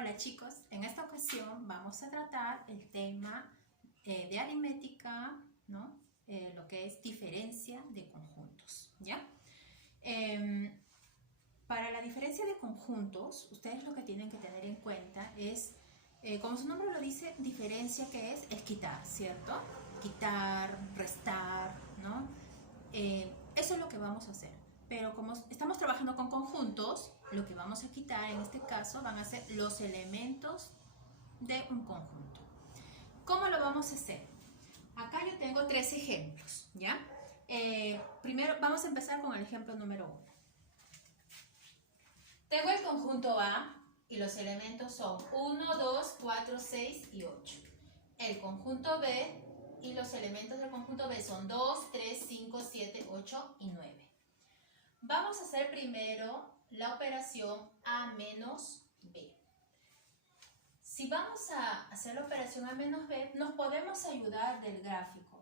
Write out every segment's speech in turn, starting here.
Hola chicos, en esta ocasión vamos a tratar el tema de aritmética, ¿no? Lo que es diferencia de conjuntos, ¿ya? Para la diferencia de conjuntos, ustedes lo que tienen que tener en cuenta es, como su nombre lo dice, diferencia, que es quitar, ¿cierto? Quitar, restar, ¿no? Eso es lo que vamos a hacer. Pero como estamos trabajando con conjuntos, lo que vamos a quitar en este caso van a ser los elementos de un conjunto. ¿Cómo lo vamos a hacer? Acá yo tengo tres ejemplos, ¿ya? Primero vamos a empezar con el ejemplo número 1. Tengo el conjunto A y los elementos son 1, 2, 4, 6 y 8. El conjunto B y los elementos del conjunto B son 2, 3, 5, 7, 8 y 9. Vamos a hacer primero la operación A menos B. Si vamos a hacer la operación A menos B, nos podemos ayudar del gráfico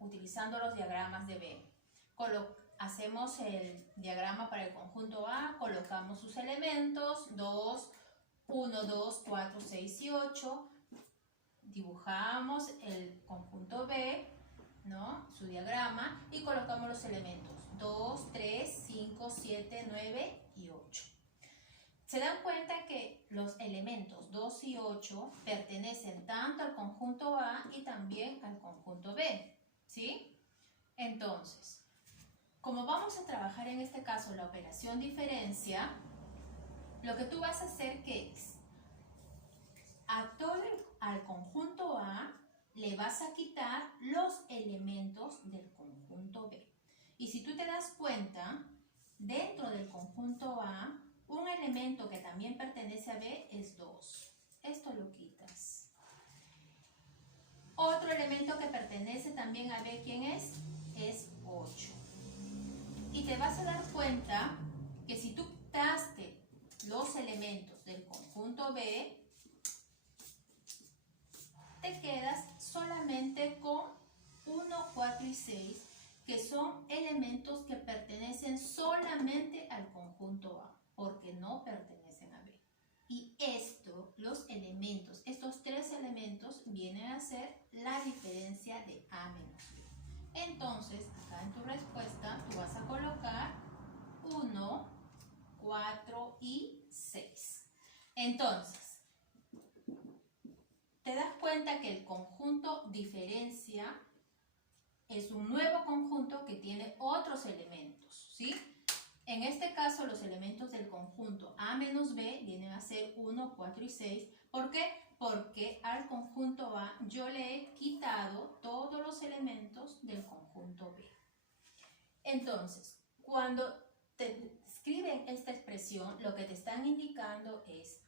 utilizando los diagramas de B. Hacemos el diagrama para el conjunto A, colocamos sus elementos, 2, 1, 2, 4, 6 y 8. Dibujamos el conjunto B, ¿no? Su diagrama, y colocamos los elementos 2, 3, 5, 7, 9 y 8. Se dan cuenta que los elementos 2 y 8 pertenecen tanto al conjunto A y también al conjunto B, ¿sí? Entonces, como vamos a trabajar en este caso la operación diferencia, lo que tú vas a hacer que es, a todo al conjunto A le vas a quitar los elementos del conjunto B. Y si tú te das cuenta, dentro del conjunto A, un elemento que también pertenece a B es 2. Esto lo quitas. Otro elemento que pertenece también a B, ¿quién es? Es 8. Y te vas a dar cuenta que si tú quitaste los elementos del conjunto B, te quedas solamente con 1, 4 y 6, que son elementos que pertenecen solamente al conjunto A, porque no pertenecen a B. Y estos tres elementos vienen a ser la diferencia de A menos B. Entonces, acá en tu respuesta, tú vas a colocar 1, 4 y 6. Entonces, te das cuenta que el conjunto diferencia es un nuevo conjunto que tiene otros elementos, ¿sí? En este caso, los elementos del conjunto A menos B vienen a ser 1, 4 y 6. ¿Por qué? Porque al conjunto A yo le he quitado todos los elementos del conjunto B. Entonces, cuando te escriben esta expresión, lo que te están indicando es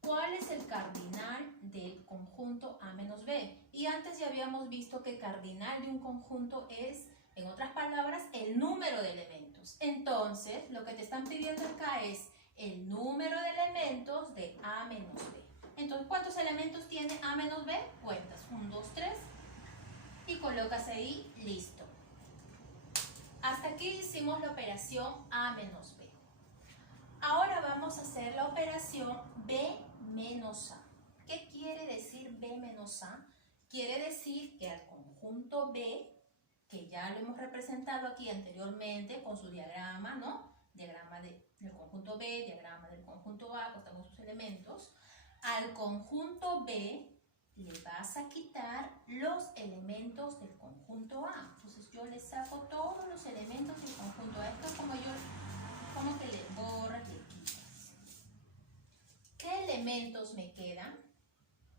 ¿cuál es el cardinal del conjunto A menos B? Y antes ya habíamos visto que cardinal de un conjunto es, en otras palabras, el número de elementos. Entonces, lo que te están pidiendo acá es el número de elementos de A menos B. Entonces, ¿cuántos elementos tiene A menos B? Cuentas 1, 2, 3 y colocas ahí, listo. Hasta aquí hicimos la operación A menos B. Ahora vamos a hacer la operación B menos A. ¿Qué quiere decir B menos A? Quiere decir que al conjunto B, que ya lo hemos representado aquí anteriormente con su diagrama, ¿no? Diagrama del conjunto B, diagrama del conjunto A, contamos sus elementos. Al conjunto B le vas a quitar los elementos del conjunto A. Entonces yo le saco todos los elementos del conjunto A. Esto es como que le borras, le quitas. ¿Qué elementos me quedan?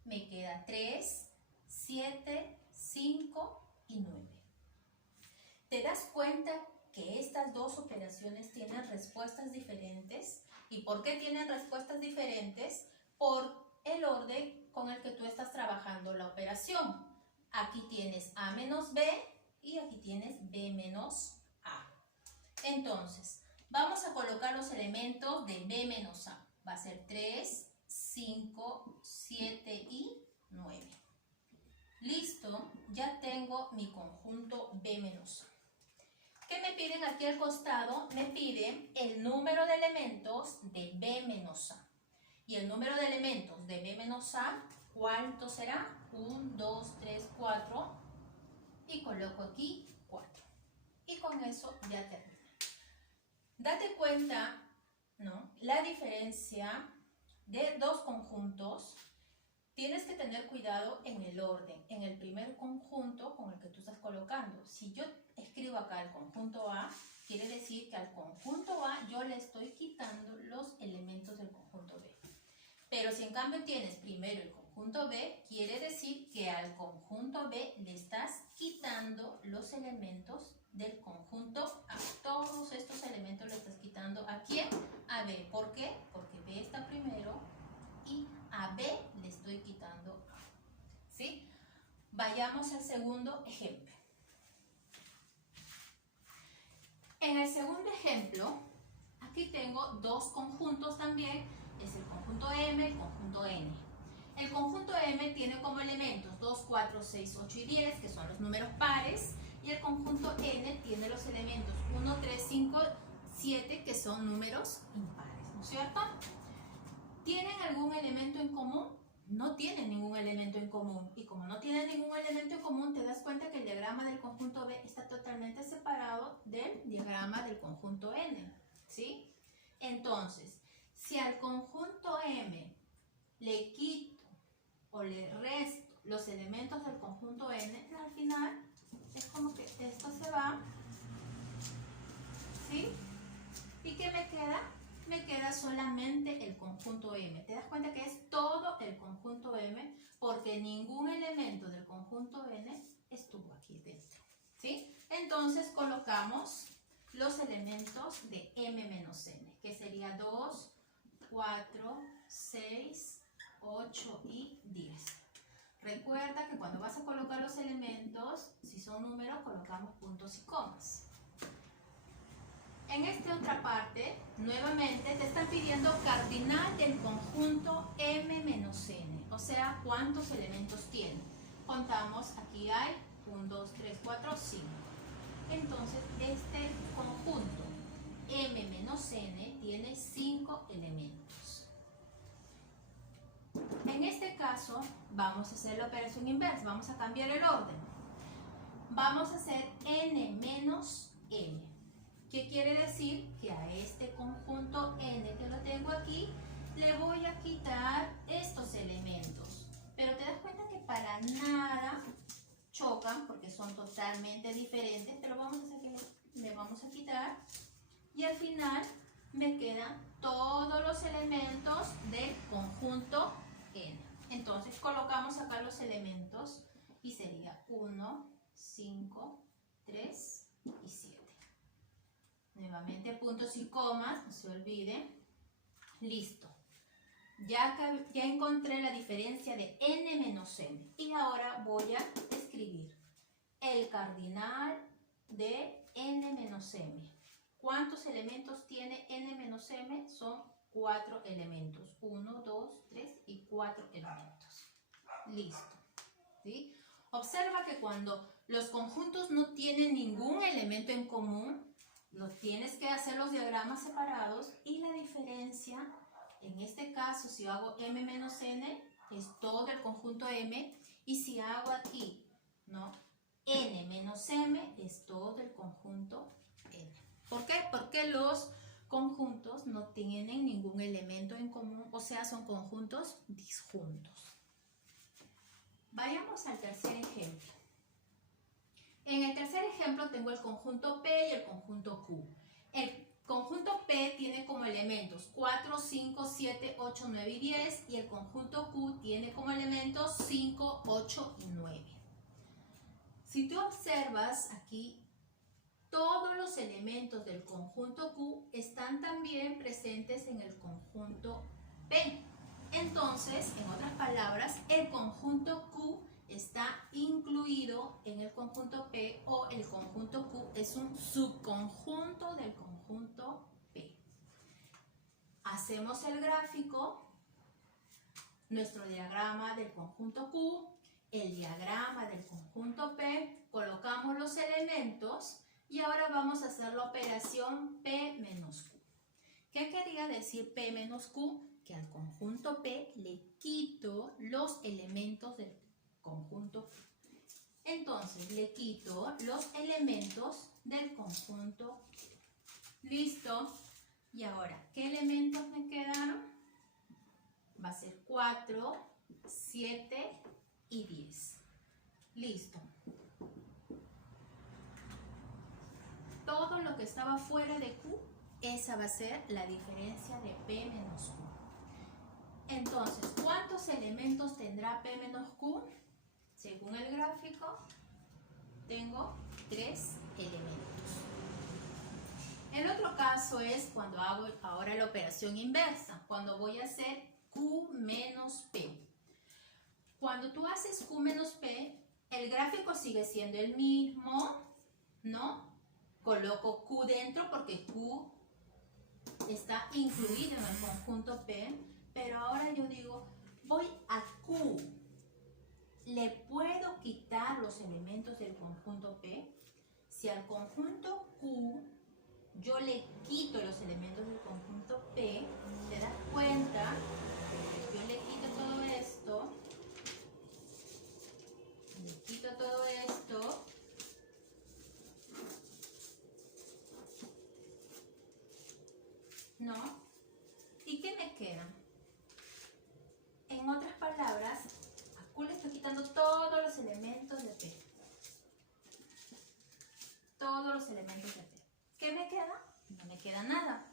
Me queda 3, 7, 5 y 9. ¿Te das cuenta que estas dos operaciones tienen respuestas diferentes? ¿Y por qué tienen respuestas diferentes? Por el orden con el que tú estás trabajando la operación. Aquí tienes A menos B y aquí tienes B menos A. Entonces, vamos a colocar los elementos de B menos A. Va a ser 3, 5, 7 y 9. Listo, ya tengo mi conjunto B menos A. ¿Qué me piden aquí al costado? Me piden el número de elementos de B menos A. Y el número de elementos de B menos A, ¿cuánto será? 1, 2, 3, 4. Y coloco aquí 4. Y con eso ya terminé. Date cuenta, ¿no? La diferencia de dos conjuntos. Tienes que tener cuidado en el orden, en el primer conjunto con el que tú estás colocando. Si yo escribo acá el conjunto A, quiere decir que al conjunto A yo le estoy quitando los elementos del conjunto B. Pero si en cambio tienes primero el conjunto B, quiere decir que al conjunto B le estás quitando los elementos del conjunto A. Todos estos elementos le estás quitando ¿a quién? A B. ¿Por qué? Porque B está primero y a B le estoy quitando A. ¿Sí? Vayamos al segundo ejemplo. En el segundo ejemplo, aquí tengo dos conjuntos también. Es el conjunto M, el conjunto N. El conjunto M tiene como elementos 2, 4, 6, 8 y 10, que son los números pares. Y el conjunto N tiene los elementos 1, 3, 5, 7, que son números impares, ¿no es cierto? ¿Tienen algún elemento en común? No tienen ningún elemento en común. Y como no tienen ningún elemento en común, te das cuenta que el diagrama del conjunto B está totalmente separado del diagrama del conjunto N. ¿Sí? Entonces, si al conjunto M le quito o le resto los elementos del conjunto N, al final es como que esto se va. ¿Sí? ¿Y qué me queda? Me queda solamente el conjunto M. ¿Te das cuenta que es todo el conjunto M? Porque ningún elemento del conjunto N estuvo aquí dentro. ¿Sí? Entonces colocamos los elementos de M menos N, que sería 2, 4, 6, 8 y 10. Recuerda que cuando vas a colocar los elementos, si son números, colocamos puntos y comas. En esta otra parte, nuevamente, te están pidiendo cardinal del conjunto M menos N. O sea, ¿cuántos elementos tiene? Contamos, aquí hay 1, 2, 3, 4, 5. Entonces, este conjunto M menos N tiene 5 elementos. En este caso, vamos a hacer la operación inversa. Vamos a cambiar el orden. Vamos a hacer N menos M. ¿Qué quiere decir? Que a este conjunto N que lo tengo aquí, le voy a quitar estos elementos. Pero te das cuenta que para nada chocan, porque son totalmente diferentes, pero vamos a hacer que le vamos a quitar. Y al final me quedan todos los elementos del conjunto N. Entonces colocamos acá los elementos y sería 1, 5, 3 y 7. Nuevamente puntos y comas, no se olviden. Listo. Ya encontré la diferencia de N menos M. Y ahora voy a escribir el cardinal de N menos M. ¿Cuántos elementos tiene N menos M? Son 4 elementos. 1, 2, 3 y 4 elementos. Listo. ¿Sí? Observa que cuando los conjuntos no tienen ningún elemento en común, tienes que hacer los diagramas separados y la diferencia, en este caso, si yo hago M menos N, es todo el conjunto M, y si hago aquí, ¿no? N menos M, es todo el conjunto N. ¿Por qué? Porque los conjuntos no tienen ningún elemento en común, o sea, son conjuntos disjuntos. Vayamos al tercer ejemplo. En el tercer ejemplo tengo el conjunto P y el conjunto Q. El conjunto P tiene como elementos 4, 5, 7, 8, 9 y 10 y el conjunto Q tiene como elementos 5, 8 y 9. Si tú observas aquí, todos los elementos del conjunto Q están también presentes en el conjunto P. Entonces, en otras palabras, el conjunto Q está incluido en el conjunto P o el conjunto Q es un subconjunto del conjunto P. Hacemos el gráfico, nuestro diagrama del conjunto Q, el diagrama del conjunto P, colocamos los elementos y ahora vamos a hacer la operación P menos Q. ¿Qué quería decir P menos Q? que al conjunto P le quito los elementos del conjunto P. Entonces le quito los elementos del conjunto. Listo. Y ahora, ¿qué elementos me quedaron? Va a ser 4, 7 y 10. Listo. Todo lo que estaba fuera de Q, esa va a ser la diferencia de P menos Q. Entonces, ¿cuántos elementos tendrá P menos Q? Según el gráfico, tengo 3 elementos. El otro caso es cuando hago ahora la operación inversa, cuando voy a hacer Q menos P. Cuando tú haces Q menos P, el gráfico sigue siendo el mismo, ¿no? Coloco Q dentro porque Q está incluido en el conjunto P, pero ahora yo digo, voy a Q. ¿Le puedo quitar los elementos del conjunto P? Si al conjunto Q yo le quito los elementos del conjunto P, ¿te das cuenta? Yo le quito todo esto, le quito todo esto, ¿no? ¿Y qué me queda? En otras palabras, a Q le estoy quitando todos los elementos de P. Todos los elementos de P. ¿Qué me queda? No me queda nada.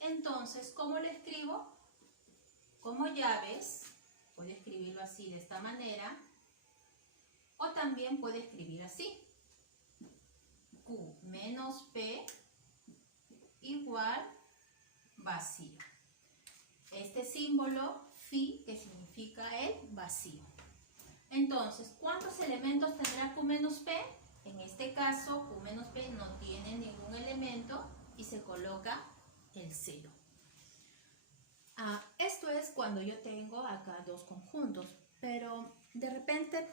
Entonces, ¿cómo le escribo? Como llaves, puede escribirlo así de esta manera, o también puede escribir así. Q menos P igual vacío. Este símbolo phi, que significa el vacío. Entonces, ¿cuántos elementos tendrá Q menos P? En este caso, Q menos P no tiene ningún elemento y se coloca el 0. Esto es cuando yo tengo acá dos conjuntos, pero de repente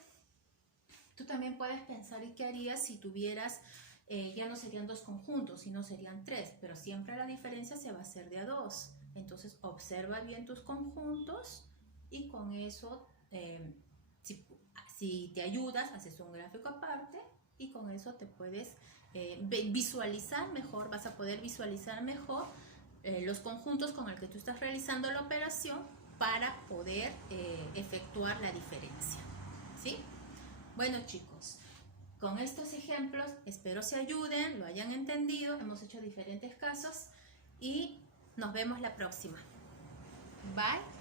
tú también puedes pensar y qué harías si tuvieras, ya no serían dos conjuntos, sino serían 3, pero siempre la diferencia se va a hacer de a 2. Entonces observa bien tus conjuntos y con eso, si te ayudas, haces un gráfico aparte y con eso te puedes visualizar mejor, vas a poder visualizar mejor los conjuntos con el que tú estás realizando la operación para poder efectuar la diferencia, ¿sí? Bueno, chicos, con estos ejemplos espero se ayuden, lo hayan entendido, hemos hecho diferentes casos y nos vemos la próxima. Bye.